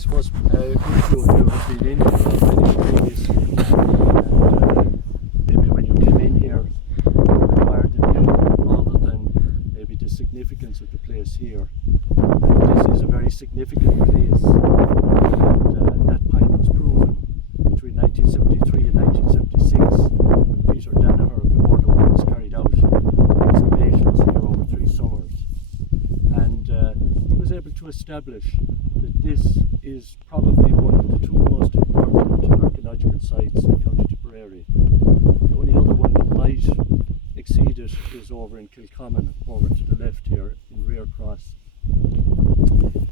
suppose a good few of you have been in here already previously, and maybe when you came in here, you admired the view rather than maybe the significance of the place here. And this is a very significant place, and that point was proven between 1973 and 1976 when Peter Danaher of the Water Works carried out excavations here over 3 summers, and he was able to establish that this is probably one of the 2 most important archaeological sites in County Tipperary. The only other one that might exceed it is over in Knockane, over to the left here in Riordan.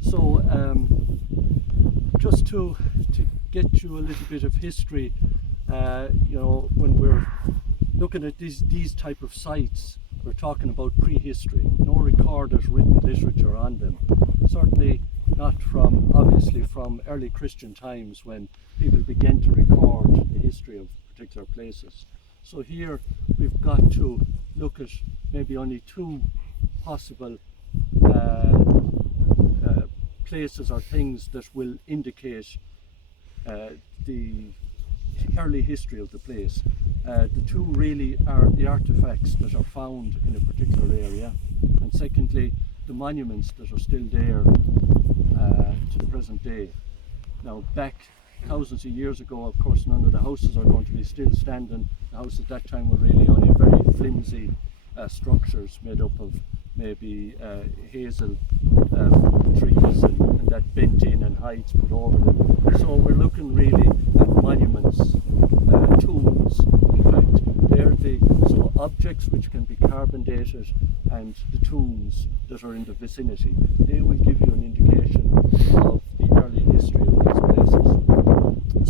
So just to get you a little bit of history, you know, when we're looking at these type of sites, we're talking about prehistory. No recorded written literature on them. Certainly not obviously from early Christian times when people began to record the history of particular places. So here we've got to look at maybe only 2 possible places or things that will indicate the early history of the place. The 2 really are the artifacts that are found in a particular area, and secondly the monuments that are still there to the present day. Now, back thousands of years ago, of course, none of the houses are going to be still standing. The houses at that time were really only very flimsy structures made up of maybe hazel trees and that bent in and hides put over them. So we're looking really at monuments, tombs, in fact. They're so objects which can be carbon dated, and the tombs that are in the vicinity. They will give you an indication of the early history of these places.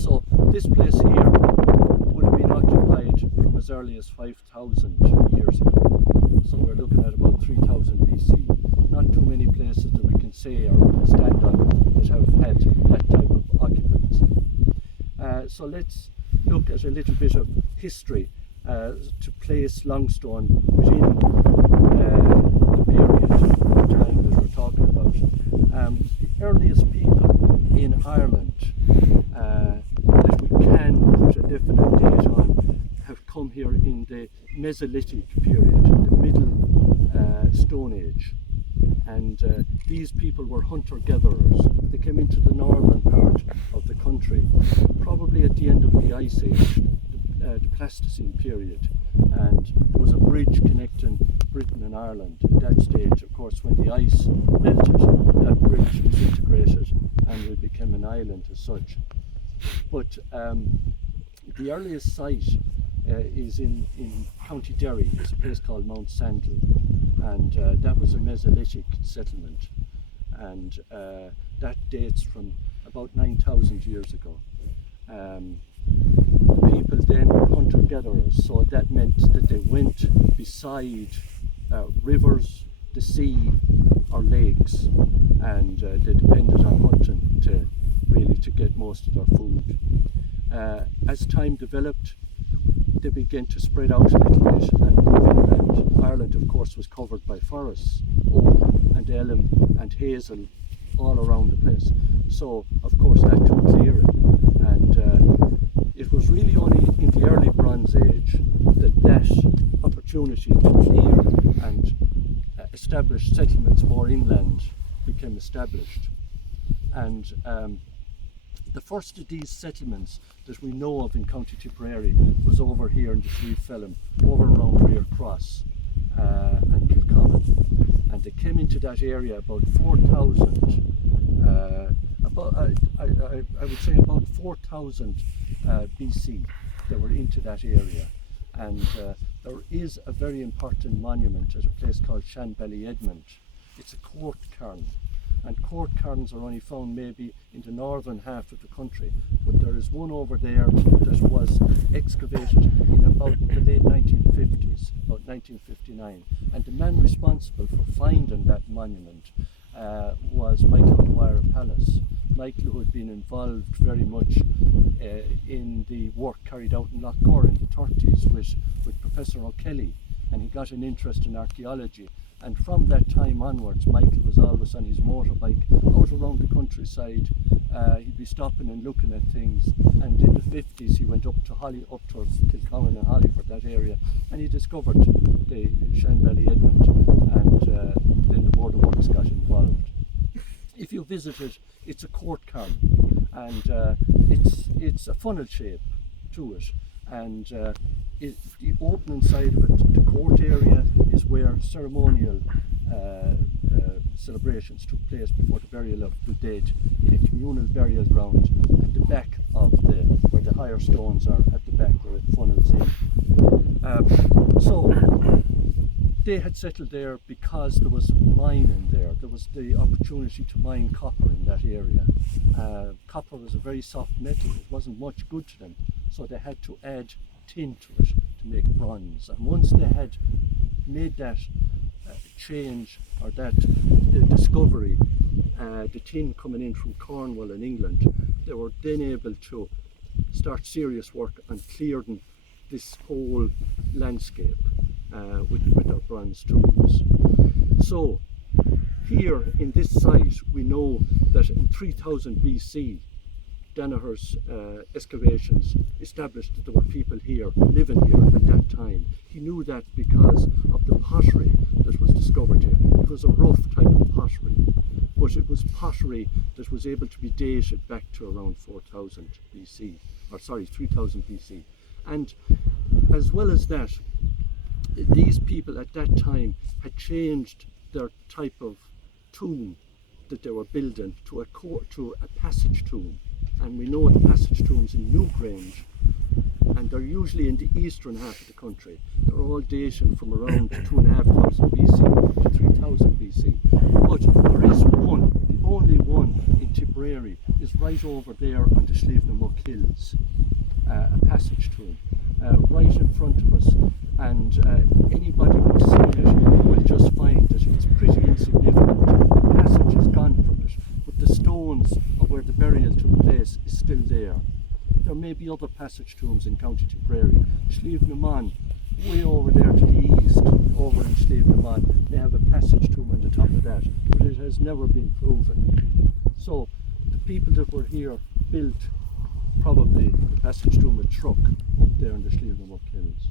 So this place here would have been occupied from as early as 5,000 years ago. So we're looking at about 3000 BC. Not too many places that we can say or we can stand on that have had that type of occupancy. So let's look at a little bit of history to place Longstone within the period of time that we're talking about. The earliest people in Ireland that we can put a definite date on have come here in the Mesolithic period, the Middle Stone Age. And these people were hunter-gatherers. They came into the northern part of the country, probably at the end of the Ice Age, the Pleistocene period. And there was a bridge connecting Britain and Ireland at that stage. Of course, when the ice melted, that bridge disintegrated and it became an island as such. But the earliest site is in County Derry. It's a place called Mount Sandal, and that was a Mesolithic settlement, and that dates from about 9,000 years ago. The people then were hunter-gatherers, so that meant that they went beside rivers, the sea or lakes, and they depended on hunting to get most of their food. As time developed, they began to spread out a little bit and move inland. Ireland, of course, was covered by forests, oak and elm and hazel all around the place. So, of course, that took clearing, and it was really only in the early Bronze Age that opportunity to clear and establish settlements more inland became established. And the first of these settlements that we know of in County Tipperary was over here in the Slieve over around Rear Cross and Knockane. And they came into that area about 4,000, I would say about 4,000 BC. They were into that area. And there is a very important monument at a place called Shanbally Edmond. It's a court cairn. And court cairns are only found maybe in the northern half of the country, but there is one over there that was excavated in about the late 1950s, about 1959, and the man responsible for finding that monument was Michael O'Dwyer of Palace. Michael, who had been involved very much in the work carried out in Knockane in the 30s with Professor O'Kelly, and he got an interest in archaeology. And from that time onwards, Michael was always on his motorbike out around the countryside, he'd be stopping and looking at things, and in the 50s he went up towards Kilcommon and Hollyford, that area, and he discovered the Shan Valley Edmund, and then the Board of Works got involved. If you visit it, it's a court cairn, and it's a funnel shape to it, and the opening side of it, the court area, is where ceremonial celebrations took place before the burial of the dead in a communal burial ground at the back of where the higher stones are, at the back where it funnels in. So they had settled there because there was mining there. There was the opportunity to mine copper in that area. Copper was a very soft metal. It wasn't much good to them, so they had to add tin to it to make bronze. And once they had made that change, or that discovery, the tin coming in from Cornwall in England, they were then able to start serious work on clearing this whole landscape with our bronze tools. So here in this site, we know that in 3000 BC, Danaher's excavations established that there were people here, living here at that time. He knew that because of the pottery that was discovered here. It was a rough type of pottery, but it was pottery that was able to be dated back to around 4000 BC, or sorry, 3000 BC. And as well as that, these people at that time had changed their type of tomb that they were building to a passage tomb. And we know the passage tombs in Newgrange, and they're usually in the eastern half of the country. They're all dating from around 2500 BC to 3000 BC. But there is one, the only one in Tipperary, is right over there on the Slievenamuck Hills, a passage tomb, right in front of us. And anybody who's seen it will just find that it's pretty insignificant. The passage is gone from it, but the stones of where the burial took place is still there. There may be other passage tombs in County Tipperary. Slievenamuck, way over there to the east, over in Slievenamuck, they have a passage tomb on the top of that, but it has never been proven. So the people that were here built probably the passage tomb with truck up there in the Slievenamuck Hills.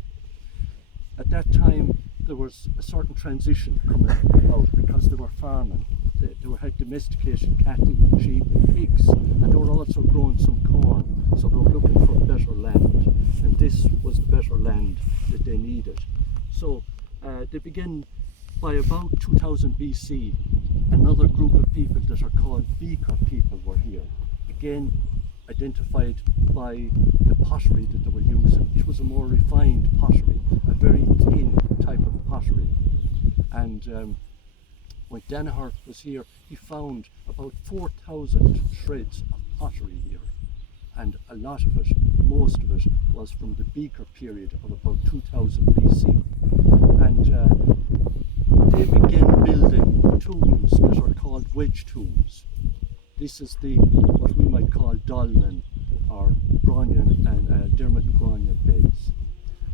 At that time, there was a certain transition coming about because they were farming. They had domesticated cattle, sheep and pigs, and they were also growing some corn, so they were looking for better land, and this was the better land that they needed. So they began, by about 2000 BC, another group of people that are called Beaker people were here. Again, identified by the pottery that they were using. It was a more refined pottery, a very thin type of pottery. And when Danaher was here, he found about 4,000 shreds of pottery here. And a lot of it, most of it, was from the Beaker period of about 2000 BC. And they began building tombs that are called wedge tombs. This is what we might call dolmen or Grania and Dermot and Grania beds.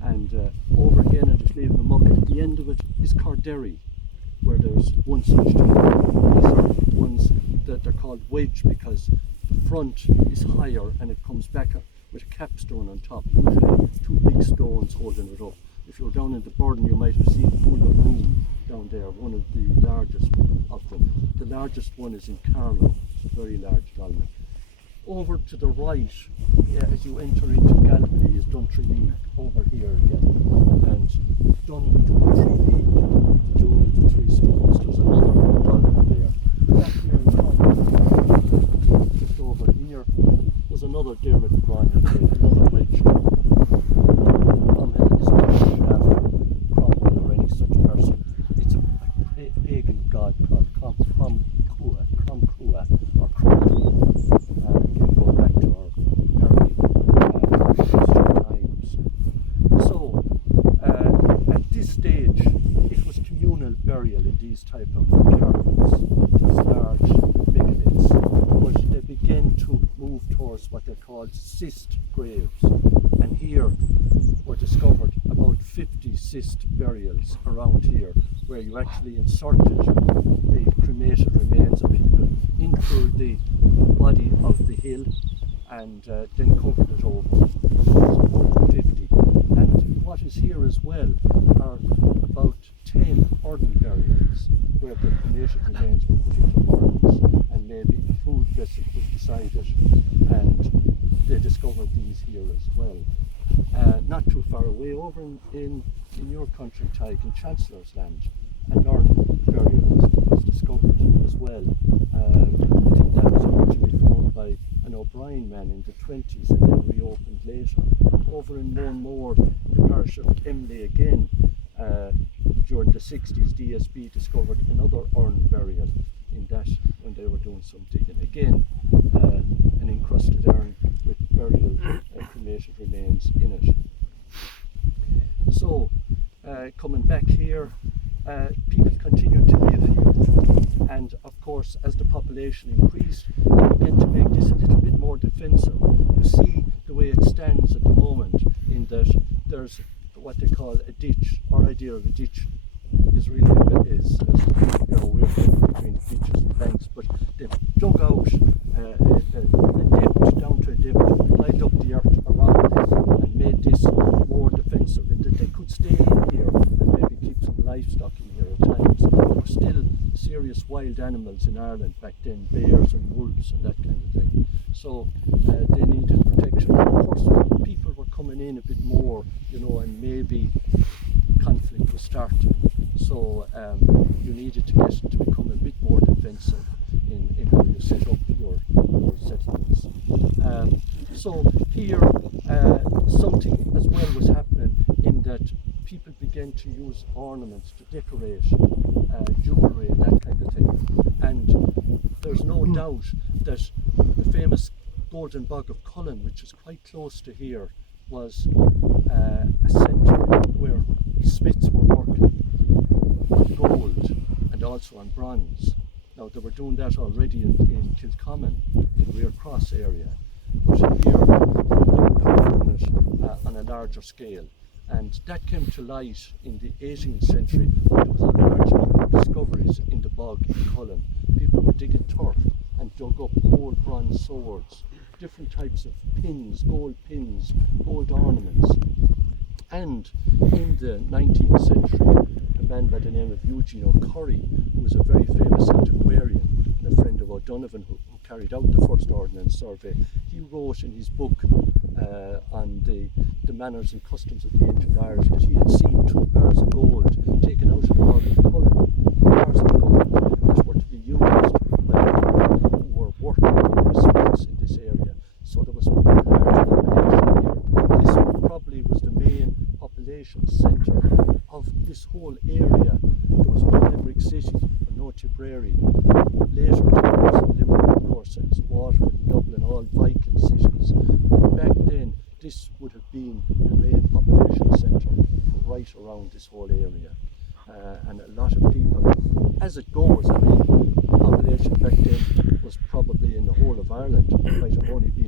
And over again at the Slievenamuck, at the end of it is Corderry, where there's one such tomb. These are ones that they're called wedge because the front is higher and it comes back with a capstone on top, usually two big stones holding it up. If you're down in the Burden, you might have seen Pool of Room down there, one of the largest of them. The largest one is in Carlow. It's a very large dolmen. Over to the right, as you enter into Gallipoli, is Duntree over here again. And Duntree, doing the three stones, there's another dolmen there. Back here in front, just over here, there's another Dermot and Grania bed, another wedge. Is not named after Cromwell or any such person. It's a pagan god called Cromcrua or Cromwell. Again, going back to our early history times. So, at this stage, it was communal burial in these type of cairns, these large megaliths. But they began to move towards what they called cist graves. And here were discovered about 50 cist burials around here, where you actually inserted the cremated remains of people into the body of and then covered it over. So more than 50. And what is here as well are about 10 urn burials where the cremated remains were put into urns and maybe a food vessel put beside it. And they discovered these here as well. Not too far away, over in your country, Tyke, in Chancellor's Land, an urn burial was discovered as well. I think that was originally found by an O'Brien man in the 20s and then reopened later. Over in Moanmore, in the parish of Emley again, during the 60s, DSB discovered another urn burial in that when they were doing some digging. Again, an encrusted urn with burial cremated remains in it. So, coming back here, people continued to live here, and of course as the population increased, they began to make this a little bit more defensive. You see the way it stands at the moment, in that there's what they call a ditch. Our idea of a ditch is really we're between ditches and banks, but they've dug out a depth down to a depth, piled up the earth around it and made this more defensive, and that they could stay in here and maybe keep some livestock in here at times. There were still serious wild animals in Ireland back then, bears and wolves and that kind of thing. So they needed protection. And of course, people were coming in a bit more, and maybe conflict was starting. So you needed to become a bit more defensive in how you set up your settlements. So here, something as well was happening in that people began to use ornaments to decorate jewellery and that kind of thing. And there's no doubt that the famous Golden Bog of Cullen, which is quite close to here, was a centre where smiths were working on gold and also on bronze. Now they were doing that already in Kilcommon, in Rear Cross area, but here they were doing it on a larger scale. And that came to light in the 18th century when there was a large number of discoveries in the bog in Cullen. People were digging turf and dug up old bronze swords, different types of pins, gold ornaments. And in the 19th century, a man by the name of Eugene O'Curry, who was a very famous antiquarian and a friend of O'Donovan who carried out the first ordnance survey, he wrote in his book on the manners and customs of the ancient Irish that he had seen 2 bars of gold taken out of the bog of Cullen, bars of gold that were to be used by people who were working in respects in this area. So there was a large population here. This probably was the main population centre of this whole area. There was no Limerick City or no Tipperary. Later there was Limerick, of course, and Waterford, Dublin, all Viking cities. But back then this would have been the main population centre right around this whole area. And a lot of people, as it goes, the population back then was probably in the whole of Ireland, might have only been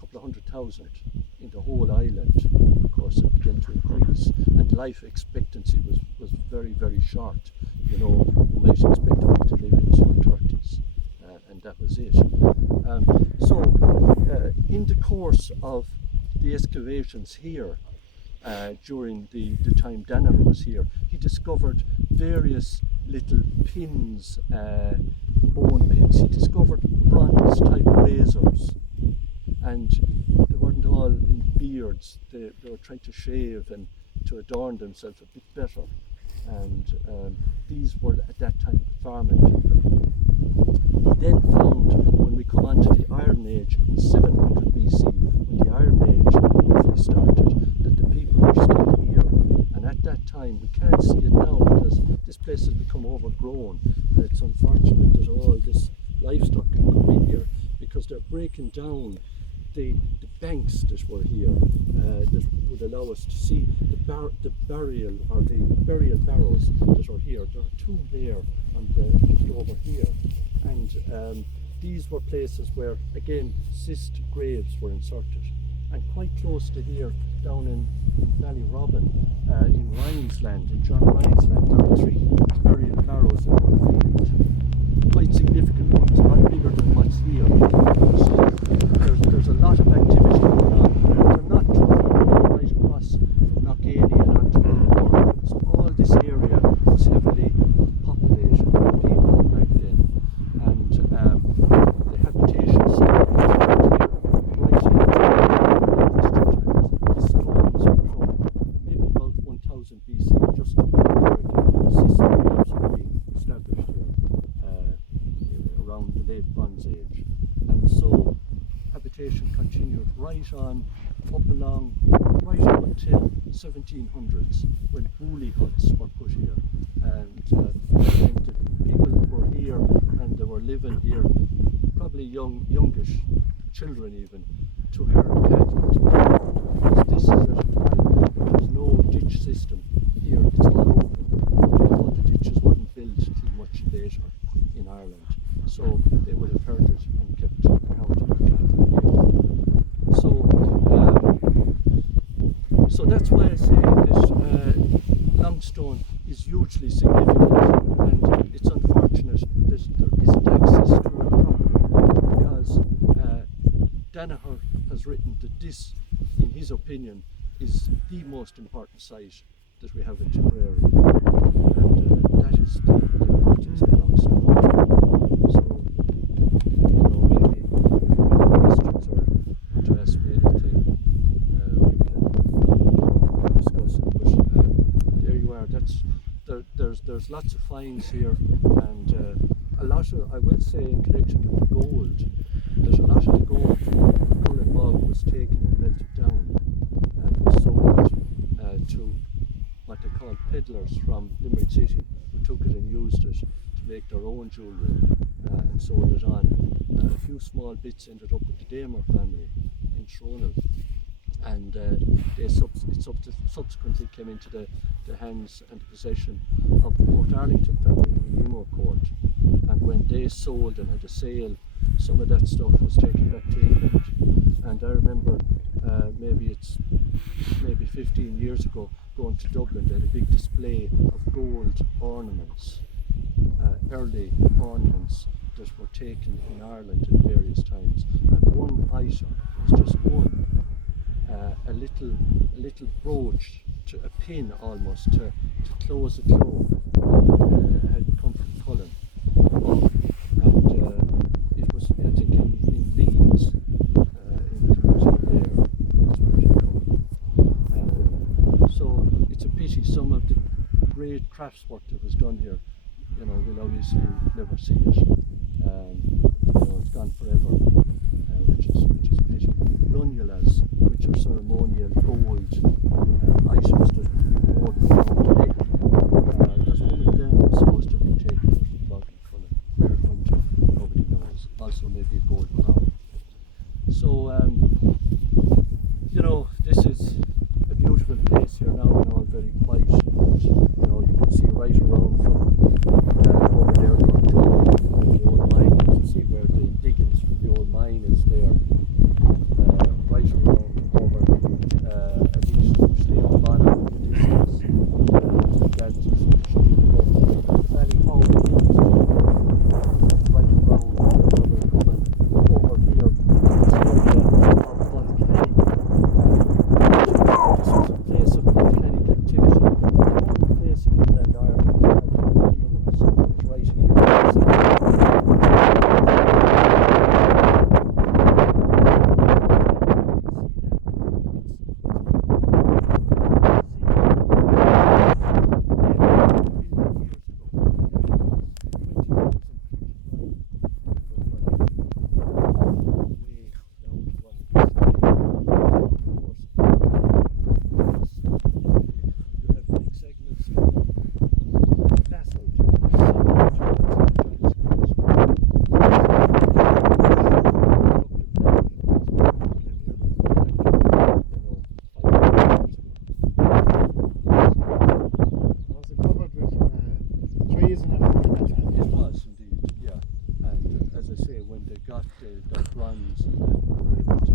couple of 100,000 in the whole island. Of course it began to increase, and life expectancy was very, very short. You might expect them to live into your 30s, and that was it. In the course of the excavations here, during the time Danaher was here, he discovered various little pins, bone pins. He discovered bronze type razors, and they weren't all in beards. They were trying to shave and to adorn themselves a bit better, and these were at that time farming people. He then found, when we come on to the Iron Age in 700 BC, when the Iron Age roughly started, that the people were still here. And at that time, we can't see it now because this place has become overgrown, and it's unfortunate that all this livestock can come in here because they're breaking down the banks that were here that would allow us to see the burial barrows that are here. There are 2 there just over here, and these were places where again cist graves were inserted. And quite close to here, down in Ballyrobin, in Ryan's Land, in John Ryan's Land, there are 3 burial barrows in one field. Quite significant ones, a lot bigger than what's here. There's vegetation continued right on, up along, right up until 1700s, when booley huts were put here. And the people were here and they were living here, probably youngish children even, to herd cattle, to because this is at a time when there's no ditch system here, it's all open. The ditches weren't built till much later in Ireland, so they would have herded and kept counting of cattle here. So that's why I say that Longstone is hugely significant, and it's unfortunate that there isn't access to it properly, because Danaher has written that this, in his opinion, is the most important site that we have in Tipperary, and that is the importance of Longstone. So, maybe if you have any questions or want to ask me anything, we can discuss it. But there you are. There's lots of finds here, and a lot of, I will say, in connection with the gold, there's a lot of the gold from Cullen Bog was taken and melted down and was sold to what they call peddlers from Limerick City, who took it and used it to make their own jewellery and sold it on. A few small bits ended up with the Damer family in Tronal, and it subsequently came into the hands and the possession of the Port Arlington family in Emo Court. And when they sold and had a sale, some of that stuff was taken back to England. And I remember maybe 15 years ago, going to Dublin, they had a big display of gold ornaments, early ornaments that were taken in Ireland at various times. And one item was just one, a little brooch, to a pin almost, to close a cloak, had come from Cullen. And it was, I think, in Leeds, in the museum there, that's where it had come. So it's a pity some of the great craftswork that was done here, we'll obviously never see it. It's gone forever, which is a pity. Lunulas, which are ceremonial gold items that we wore around today. There's one of them supposed to have been taken out of the bog in Cullen. Where it went to, nobody knows. Also maybe a gold crown. So, this is a beautiful place here now, very quiet. You can see right around from over there from the old mine. You can see where the diggings for the old mine is there. Right around over a big slave of Bonner in the distance. That is the Valley Hall right around where we're coming over here. It's of volcanic. This is a place of volcanic activity. The only place in England, Ireland, that had volcanoes is right here. It was indeed, yeah. And as I say, when they got the bronze, they were able to